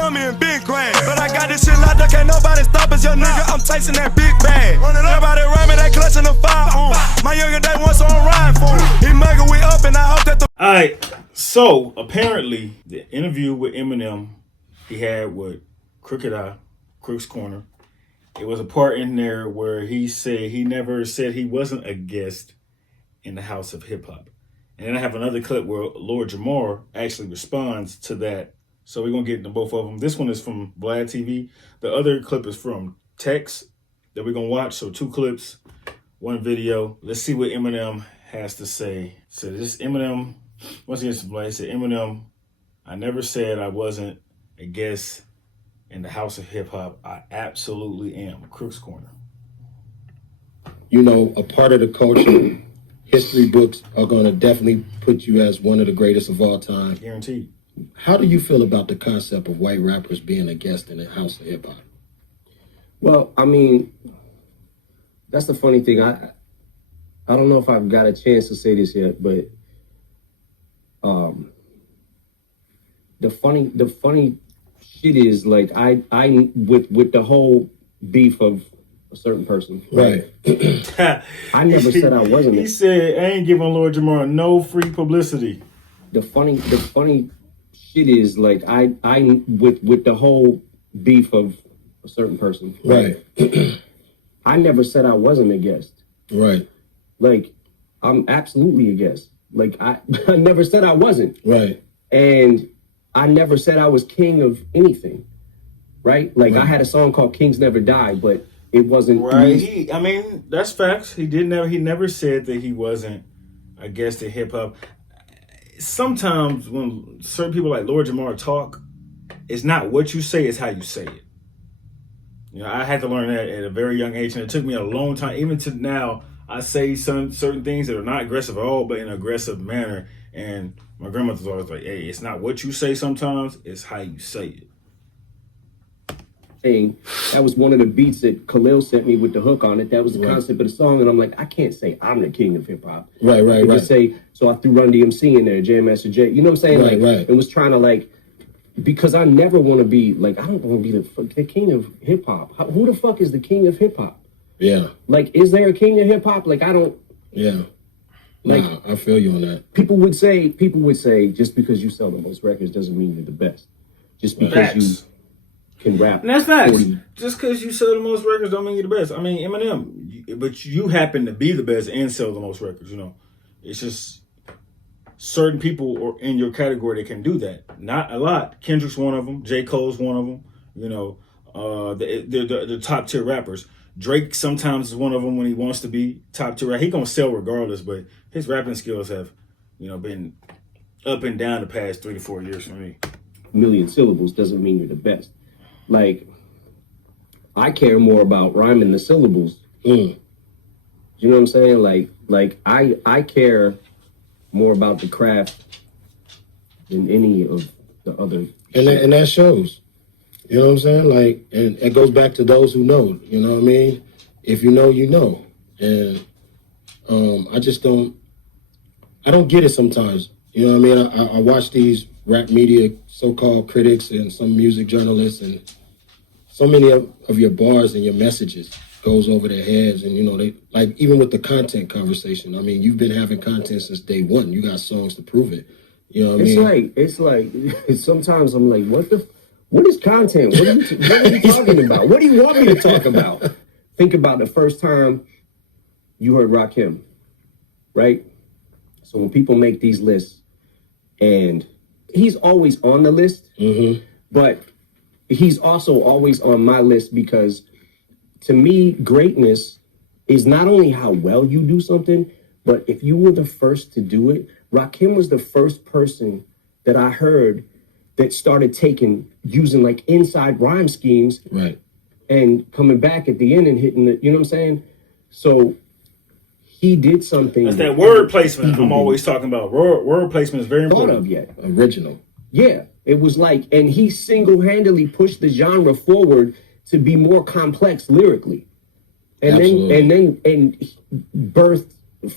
dummy and big grand. But I got this shit locked up, can't nobody stop us, young nigga. I'm chasing that big bag. Everybody rhyming, they clutching the fire. My younger day once on rhyme for him. He mugger, we up, and I hope that the. Alright, so apparently the interview with Eminem he had with Crooks Corner, it was a part in there where he said he never said he wasn't a guest in the House of Hip Hop. And then I have another clip where Lord JAMAR actually responds to that. So we're going to get into both of them. This one is from Vlad TV. The other clip is from Tex that we're going to watch. So 2 clips, 1 video. Let's see what Eminem has to say. So this Eminem, once again, Vlad, he said, Eminem, I never said I wasn't a guest in the House of Hip Hop. I absolutely am. Crooks Corner. You know, a part of the culture, history books are going to definitely put you as one of the greatest of all time. Guaranteed. How do you feel about the concept of white rappers being a guest in the House of Hip Hop? Well, I mean, that's the funny thing. I don't know if I've got a chance to say this yet, but the funny shit is, like, I with the whole beef of a certain person, right? I never said I wasn't. He said, I ain't giving Lord JAMAR no free publicity. The funny shit is, like, I with the whole beef of a certain person, right? I never said I wasn't a guest, right? Like, I'm absolutely a guest. Like, I never said I wasn't, right? And I never said I was king of anything, right? Like, I had a song called Kings Never Die, but it wasn't right. I mean, that's facts. He never said that he wasn't a guest in hip hop. Sometimes when certain people like Lord JAMAR talk, it's not what you say, it's how you say it. You know, I had to learn that at a very young age, and it took me a long time. Even to now, I say certain things that are not aggressive at all, but in an aggressive manner. And my grandmother's always like, hey, it's not what you say sometimes, it's how you say it. That was one of the beats that Khalil sent me with the hook on it. That was the concept of the song, and I'm like, I can't say I'm the king of hip hop. Right. Just say, so I threw Run DMC in there, Jam Master Jay. You know what I'm saying? Right. It was trying to, like, because I never want to be like, I don't want to be the king of hip hop. Who the fuck is the king of hip hop? Yeah. Like, is there a king of hip hop? Like, I don't. Yeah. Like, nah, I feel you on that. People would say, just because you sell the most records doesn't mean you're the best. Just because you can rap. And that's facts. Just because you sell the most records don't mean you're the best. I mean, Eminem, but you happen to be the best and sell the most records, you know. It's just certain people are in your category that can do that. Not a lot. Kendrick's one of them. J. Cole's one of them. You know, the top tier rappers. Drake sometimes is one of them when he wants to be top tier. He gonna sell regardless, but his rapping skills have, you know, been up and down the past 3 to 4 years for me. Million syllables doesn't mean you're the best. Like, I care more about rhyming the syllables. You know what I'm saying? Like I care more about the craft than any of the other. And that shows. You know what I'm saying? Like, and it goes back to those who know. You know what I mean? If you know, you know. And I don't get it sometimes. You know what I mean? I watch these rap media so-called critics and some music journalists, and so many of your bars and your messages goes over their heads. And, you know, they, like, even with the content conversation, I mean, you've been having content since day one. You got songs to prove it. You know what I mean? It's like sometimes I'm like, what is content? What are you talking about? What do you want me to talk about? Think about the first time you heard Rakim, right? So when people make these lists, and he's always on the list, but he's also always on my list because, to me, greatness is not only how well you do something, but if you were the first to do it. Rakim was the first person that I heard that started using like inside rhyme schemes, right, and coming back at the end and hitting the, you know what I'm saying? So he did something. That's that word placement I'm always talking about. Word placement is very important. Thought of yet. Original. Yeah, it was like, and he single-handedly pushed the genre forward to be more complex lyrically, and then birthed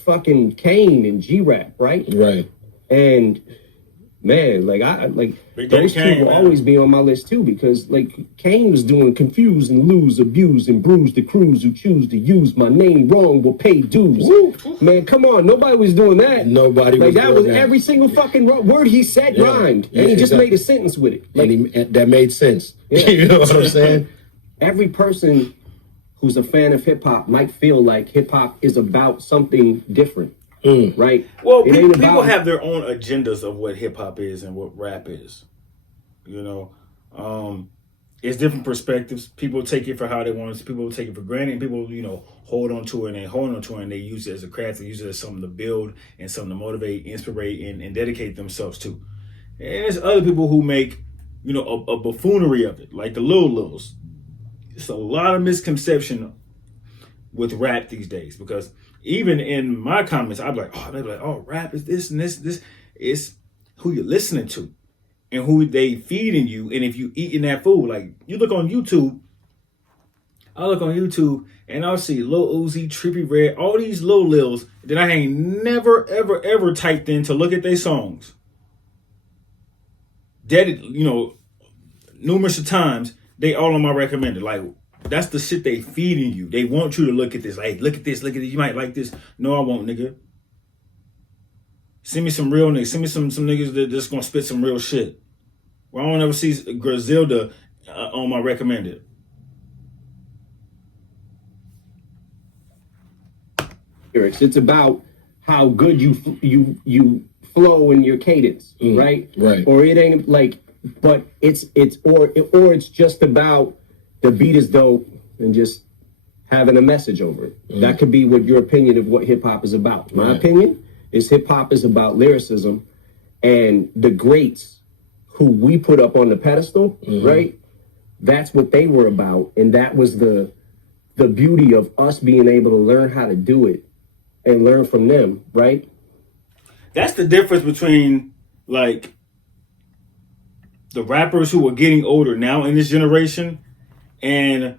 fucking Kane and G-Rap, right? Right. And Man, like I like Big Daddy those two Kane, will man. always be on my list too, because like Kane was doing confuse and lose, abuse and bruise the crews who choose to use my name wrong will pay dues. Woo. Man, come on, nobody was doing that. Nobody like was that doing was that. every single fucking word he said Yeah. rhymed, Yeah, and he just exactly. made a sentence with it. Like And that made sense. Yeah. You know what I'm saying? every person who's a fan of hip hop might feel like hip hop is about something different, right? Well, It ain't people about- have their own agendas of what hip hop is and what rap is. You know, it's different perspectives. People take it for how they want it. People take it for granted. And people, hold on to it and they hold on to it and they use it as a craft. They use it as something to build and something to motivate, inspire, and dedicate themselves to. And there's other people who make, a buffoonery of it, like the Lils. It's a lot of misconception with rap these days, because even in my comments, I'd be like, rap is this and this. It's who you're listening to and who they feeding you. And if you eating that food, like you look on YouTube, I look on YouTube and I'll see Lil Uzi, Trippie Redd, all these Lil Lils that I ain't never, ever, ever typed in to look at their songs. Numerous of times, they all on my recommended. Like, that's the shit they feeding you. They want you to look at this. Like, look at this, you might like this. No, I won't, nigga. Send me some real niggas. Send me some niggas that just gonna spit some real shit. Well, I don't ever see Griselda on my recommended. It's about how good you flow in your cadence, right? Right. Or it ain't like, but it's just about the beat is dope and just having a message over it. That could be what your opinion of what hip hop is about. My opinion is hip hop is about lyricism, and the greats who we put up on the pedestal, right? That's what they were about, and that was the beauty of us being able to learn how to do it and learn from them, right? That's the difference between, like, the rappers who are getting older now in this generation and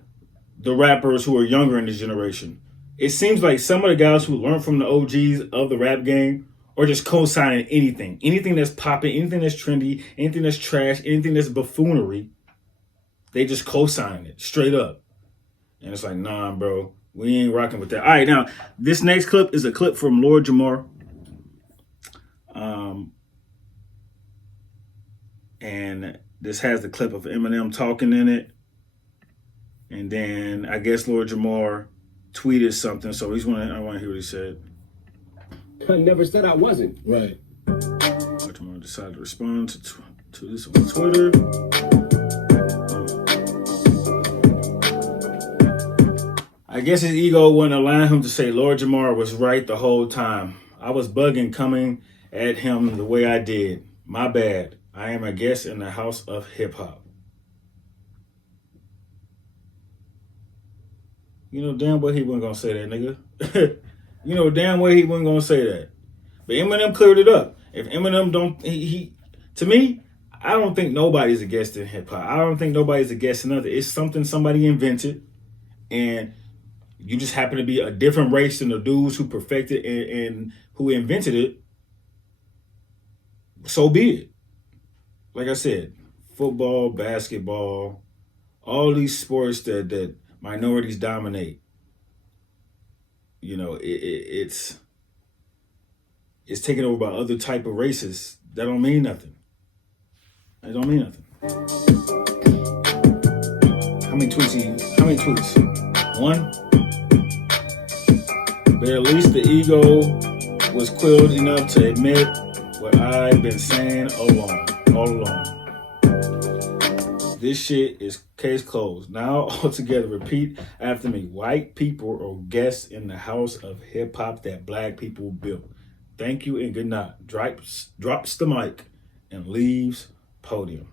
the rappers who are younger in this generation. It seems like some of the guys who learned from the OGs of the rap game are just co-signing anything. Anything that's popping, anything that's trendy, anything that's trash, anything that's buffoonery, they just co-sign it straight up. And it's like, nah, bro, we ain't rocking with that. All right, now, this next clip is a clip from Lord Jamar. And this has the clip of Eminem talking in it. And then I guess Lord Jamar tweeted something, so I want to hear what he said. I never said I wasn't. Right. Lord Jamar decided to respond to this on Twitter. I guess his ego wouldn't allow him to say Lord Jamar was right the whole time. I was bugging coming at him the way I did. My bad. I am a guest in the house of hip hop. You know damn well he wasn't gonna say that, nigga. You know damn well he wasn't gonna say that. But Eminem cleared it up. If Eminem don't, to me, I don't think nobody's a guest in hip hop. I don't think nobody's a guest in nothing. It's something somebody invented, and you just happen to be a different race than the dudes who perfected and who invented it. So be it. Like I said, football, basketball, all these sports that minorities dominate. You know, it's taken over by other type of races. That don't mean nothing. That don't mean nothing. How many tweets? One? But at least the ego was quilled enough to admit what I've been saying all along. This shit is case closed. Now, altogether, repeat after me. White people are guests in the house of hip hop that black people built. Thank you and good night. Drops the mic and leaves podium.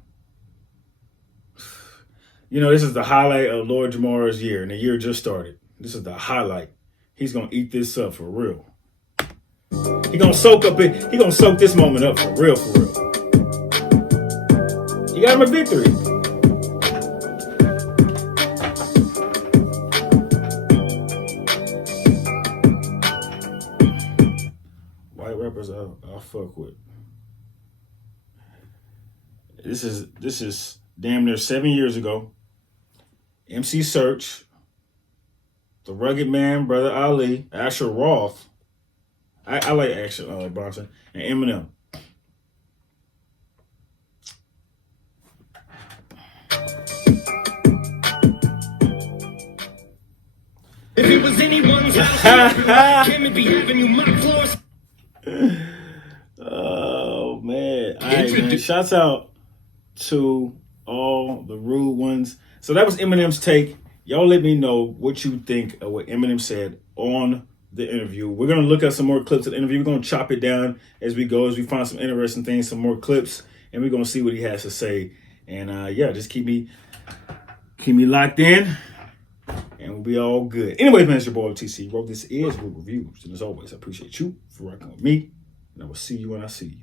You know, this is the highlight of Lord Jamar's year, and the year just started. This is the highlight. He's gonna eat this up for real. He gonna soak this moment up for real, for real. He got him a victory. White rappers I fuck with. This is damn near 7 years ago. MC Search, The Rugged Man, Brother Ali, Asher Roth. I like Asher Bronson, and Eminem. If it was anyone's house, him and be having you my floors. Oh man! All right, man. Shouts out to all the rude ones. So that was Eminem's take. Y'all let me know what you think of what Eminem said on the interview. We're gonna look at some more clips of the interview. We're gonna chop it down as we go, as we find some interesting things, some more clips, and we're gonna see what he has to say. And yeah, just keep me locked in, and we'll be all good. Anyways, man, it's your boy TC. This is Root Reviews, and as always, I appreciate you for rocking with me, and I will see you when I see you.